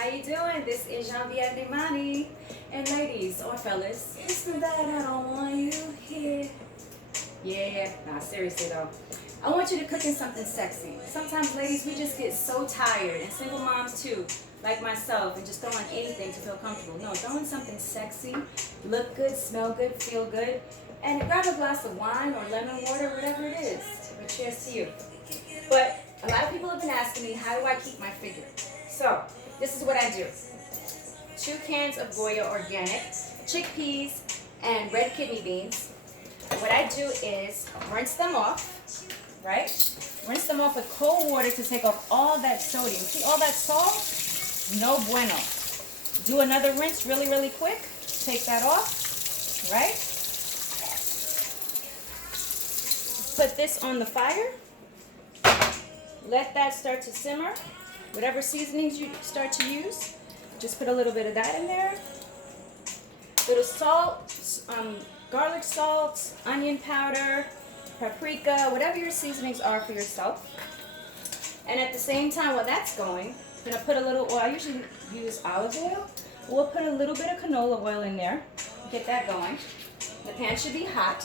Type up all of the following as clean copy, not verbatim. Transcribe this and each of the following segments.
How you doing? This is Janvier Demani. And ladies or fellas, it's too bad I don't want you here. Yeah, nah, seriously though. I want you to cook in something sexy. Sometimes ladies, we just get so tired, and single moms too, like myself, and just throwing anything to feel comfortable. No, throwing something sexy, look good, smell good, feel good, and grab a glass of wine or lemon water, whatever it is. But cheers to you. But a lot of people have been asking me, how do I keep my figure? So, this is what I do. 2 cans of Goya organic, chickpeas, and red kidney beans. What I do is rinse them off, right? Rinse them off with cold water to take off all that sodium. See all that salt? No bueno. Do another rinse really, really quick. Take that off, right? Put this on the fire. Let that start to simmer. Whatever seasonings you start to use, just put a little bit of that in there. Little salt, garlic salt, onion powder, paprika, whatever your seasonings are for yourself. And at the same time, while that's going, I'm gonna put a little oil. I usually use olive oil. We'll put a little bit of canola oil in there. Get that going. The pan should be hot.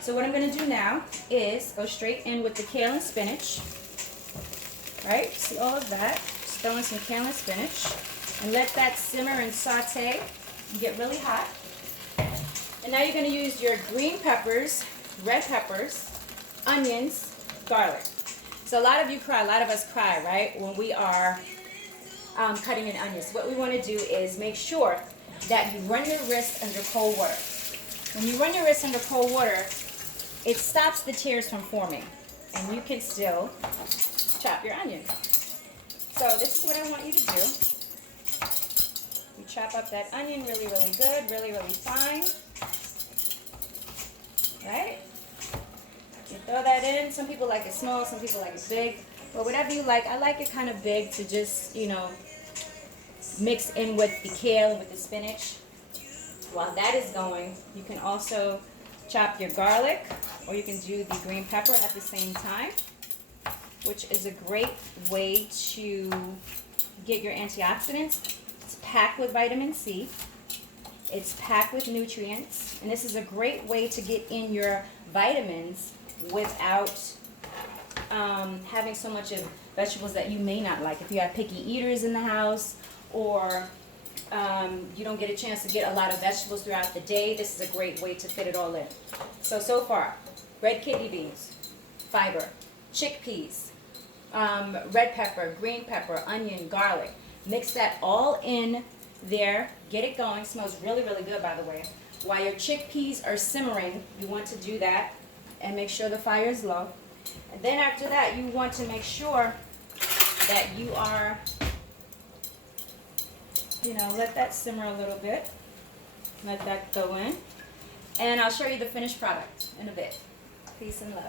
So what I'm gonna do now is go straight in with the kale and spinach. Right? See all of that? Just throw in some kale and spinach. And let that simmer and saute and get really hot. And now you're going to use your green peppers, red peppers, onions, garlic. So a lot of us cry, right? When we are cutting in onions. What we want to do is make sure that you run your wrist under cold water. When you run your wrist under cold water, it stops the tears from forming. And you can still chop your onion. So this is what I want you to do. You chop up that onion really, really good, really, really fine. Right? You throw that in. Some people like it small, some people like it big. But whatever you like, I like it kind of big to just, mix in with the kale, with the spinach. While that is going, you can also chop your garlic, or you can do the green pepper at the same time, which is a great way to get your antioxidants. It's packed with vitamin C. It's packed with nutrients. And this is a great way to get in your vitamins without having so much of vegetables that you may not like. If you have picky eaters in the house, or you don't get a chance to get a lot of vegetables throughout the day, this is a great way to fit it all in. So far, red kidney beans, fiber, chickpeas, red pepper, green pepper, onion, garlic. Mix that all in there. Get it going. Smells really, really good, by the way. While your chickpeas are simmering, you want to do that and make sure the fire is low. And then after that, you want to make sure that you are, let that simmer a little bit. Let that go in. And I'll show you the finished product in a bit. Peace and love.